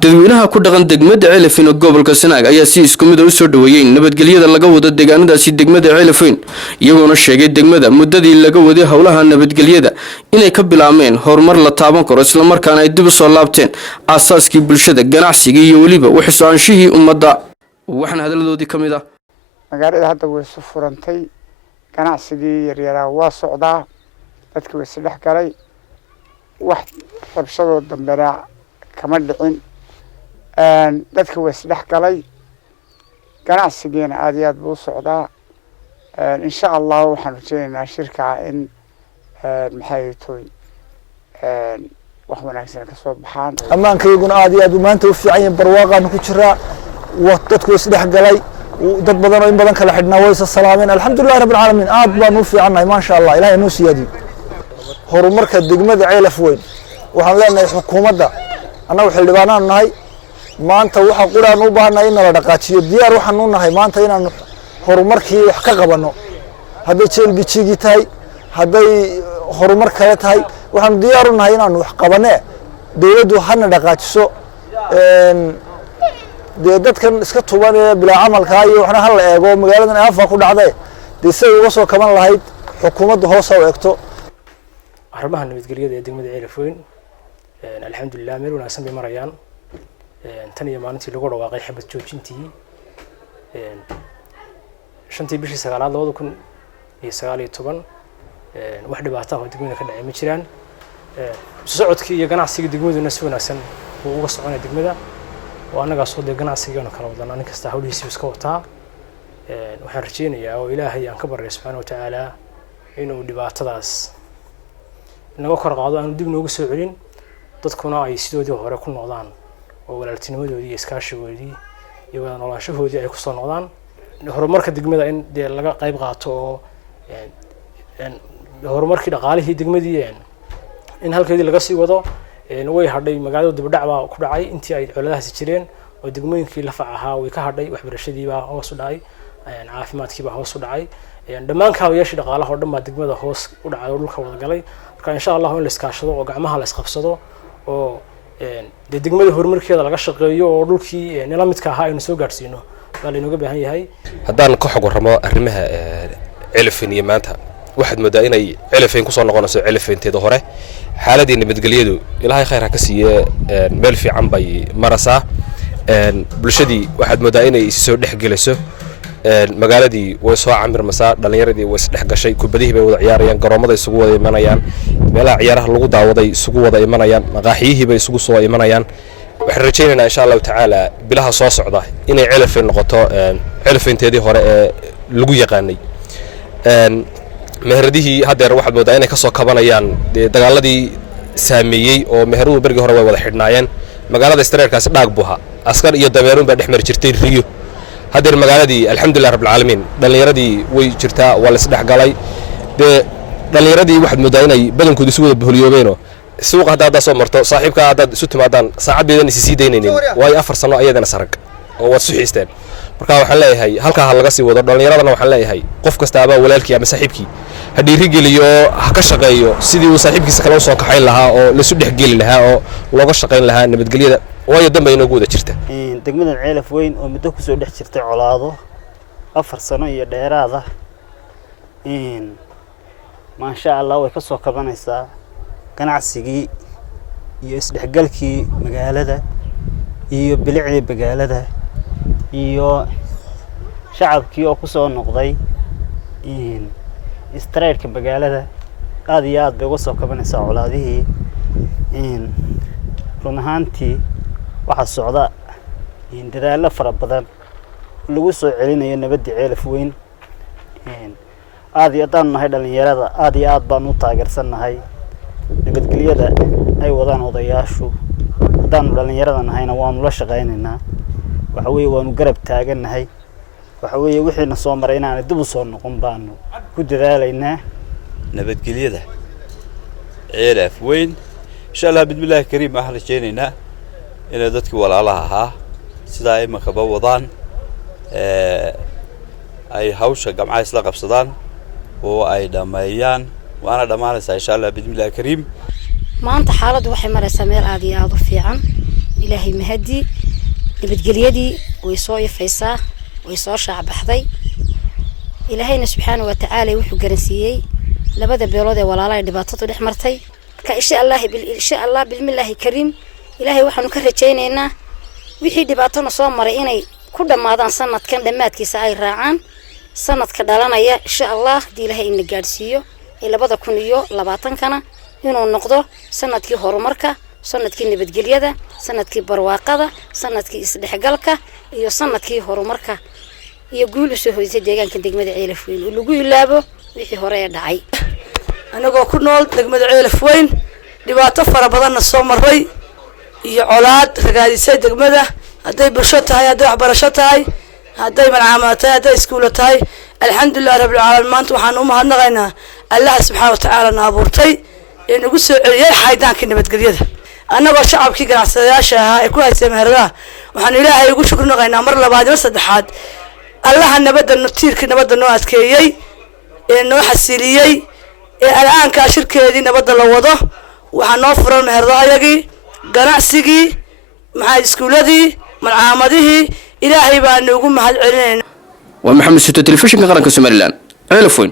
dadweynaha ku dhaqan degmada Ceelafin oo gobolka Sanaag ayaa si isku mid ah u soo dhaweeyay nabadgelyada laga wado deegaanadaasi degmada Ceelafin iyagoona sheegay degmada muddadii laga waday howlaha nabadgelyada inay ka bilaabeen horumar la taaban karo isla markaana ay dib u soo laabteen aasaaskii bulshada ganacsiga iyo waliba wixii soo aanshihii ummadda waxaan hadaladoodii kamid ah magaalada hadda way soo furantay ganacsigii yaryara waa socdaa dadku way saddex galay wax rabshado dambana kama dhicin dadku way saddex galay ganacsigeena aad iyo aad buu socdaa insha Allah waxaan rajaynaynaa shirka in maxay tahay wax wanaagsan ka soo baxaan ammaankayguna aad iyo aad maanta u fiican yahay barwaaqan ku jira dadku way saddex galay dad badan oo in badan kala xidhnaa way salaameen alxamdulillaah rabbil caalamiin aad baan u fiicanahay ma sha Allah ilaahay noo siyaadiyo horumarka degmada Ceelafweyn waxaan leenahay xukuumadda annagu xildhibaanaan nahay maanta waxa quraan u baahnaa in la dhaqaajiyo diyaar waxaan u nahay maanta inaan horumarkii wax ka qabano haday jeelgijigi tahay haday horumar kale tahay waxaan diyaar u nahay inaan wax qabane dawladdu hana dhaqaajiso dadkan iska tuban ee bila amalka iyo waxna hal eego magaaladan afa ku dhacday disay uga soo kaban lahayd xukuumaddu hoos u eegto arrimaha nabadgelyada ee degmada Ceelafweyn alxamdulillaah meel wanaagsan bay marayaan tan iyo maalintii lagu dhawaaqay xabad joojintii shantii bishii 9aad 2019 wax dhibaato ah oo degmada ka dhacay ma jiraan socodkii iyo ganacsiga degmaduna si wanaagsan uu uga soconay degmada oo anaga soo de ganacsigeena kala wadana nin kasta hawlihiisa iska wataa waxaan rajaynayaa oo Ilaahay aan ka baryay subhanahu wa ta'ala inuu dhibaatadaas naga kor qaado aan dib nooga soo celin dadkuna ay sidoodii hore ku noqdaan oo walaaltinimadoodii iyo iskaashigoodii iyo wada noolaanshahoodii ay ku soo noqdaan horumarka degmada in laga qayb qaato oo horumarkii dhaqaalihii degmadii in halkeedii laga sii wado way hadhay magaalada dibadhac baa ku dhacay intii ay colaadahaasi jireen oo degmooyinkii la fac ahaa way ka hadhay waxbarashadii baa hoos u dhacay caafimaadkii baa hoos u dhacay dhammaan kaabayaashii dhaqaalaha oo dhan baa degmada hoos u dhacay oo dhulka wada galay marka insha Allah in la iskaashado oo gacmaha la isqabsado oo degmada horumarkeeda laga shaqeeyo oo dhulkii nidaamka ahaa aynu soo gaarsiino baa inooga baahan yahay haddaan ka xog waramo arrimaha Ceelafin iyo maanta waxaad moodaa inay Ceelafin ku soo noqonayso Ceelafinteeda hore xaaladii nabadgelyadu Ilaahay khayr ha ka siiye meel fiican bay maraysaa bulshadii waxaad moodaa inay soo dhaxgelayso magaaladii way soo camirmaysaa dhalinyaradii way isdhex gashay kubadihii bay wada ciyaarayaan garoomada isugu wada imanayaan meelaha ciyaaraha lagu daawaday isugu wada imanayaan maqaaxiyihii bay isugu soo imanayaan waxaan rajaynaynaa insha Allah ta'ala bilaha soo socda inay Ceelafin noqoto Ceelafinteedii hore ee lagu yaqaanay meheradihii hadeer waxaad moodaa inay ka soo kabanayaan dagaaladii saameeyay oo meheradu berigi hore way wada xidhnaayeen magaalada Istreerkaas dhaag buha askar iyo dameerun baa dhexmar jirtay riyo hadeer magaaladii alxamdulillaah rabbil caalamiin dhalinyaradii way jirtaa waa la isdhex galay dhalinyaradii waxaad moodaa inay badankoodu isu wada buhliyoobeen suuqa hadda soo marto saaxiibka hadda isu timaadaan saacadeedan isii deynayeen way 4 sano ayadana sarag oo wad suxiisteen marka waxaan leeyahay halka laga sii wado dhalinyaradana waxaan leeyahay qof kasta aba walaalkii ama saaxiibkii ha dhiiri geliyo ha ka shaqeeyo sidii uu saaxiibkiisa kala soo kaxayn lahaa oo la isu dhex gali lahaa oo looga shaqeyn lahaa nabadgelyada way dambe inoo wada jirta degmada Ceelafweyn oo muddo ku soo dhex jirtay colaado 4 sano iyo dheeraada ma sha Allah way ka soo kabanaysaa ganacsigii iyo isdhexgalkii magaalada iyo bilicda magaalada iyo shacabkii oo ku soo noqday istreerka magaalada aad iyo aad bay uga soo kabanaysaa colaadihii run ahaantii waxa socda dadaalo fara badan lagu soo celinayo nabadda Ceelafweyn aad iyo aad nahay dhalinyarada aad iyo aad baan u taageersanahay nabadgelyada ay wadaan odayaashu haddaan dhalinyarada nahayna waanu la shaqaynaynaa waxa weeye waanu garab taaganahay waxa weeye wixiina soo maray inaan dib u soo noqon baanu ku dadaalaynaa nabadgelyada Ceelafweyn insha Allah bismillaah kariim ahla jeenayna in dadkii walaalaha ahaa sida ay makaba wadaan ay hawsha gamca isla qabsadaan oo ay dhameeyaan waana dhamaanaysaa insha Allah bismillaah kariim maanta xaaladdu waxay maraysaa meel aad iyo aad u fiican إلهي مهدي نبتقليدي ويسو يفيسا ويسو شعبحضي إلهينا سبحانه وتعالى وحو قرنسيي لبدا بيرودي ولا لا دباتو دخ مرتي إن شاء الله بالم الله كريم إلهي وحنو كرجينينا wixii dhibaatana soo maray inay ku dhamaadaan sanadkan dhamaadkiisa ay raacaan sanadka dhalanaya insha Allah hadii Ilaahay ina gaarsiiyo 2020kana inuu noqdo sanadkii horumarka sanadkii nabadgelyada sanadkii barwaaqada sanadkii isdhexgalka iyo sanadkii horumarka iyo guul soo hoysay deegaanka degmada Ceelafweyn oo lagu ilaabo wixii hore ee dhacay anagoo ku nool degmada Ceelafweyn dhibaato fara badan soo maray iyo colaad ragaadisay degmada haday bulsho tahay haday waxbarasho tahay haday malcaamad tahay haday iskuul tahay alxamdulillah rabbil caalamiin maanta waxaan u mahadnaqaynaa Allah subhanahu wa ta'ala na abuurtay inuu soo celiyay xaydaanka nabadgelyada anagoo shacabkii ganacsadayaasha ah ee ku haysay meherada waxaan Ilaahay ugu shukrinaqaynaa mar labaad iyo saddexaad Allah nabadda tiirka nabadda noo adkeeyay ee noo xasiliyay ee alaanka shirkeedii nabadda la wado waxaan noo furan meheradayagii ganacsigii maxay iskuuladii malcaamadihii Ilaahay baan ugu mahad celinayna ومحمد ستة تلفزيون قرن كسومريلان علفون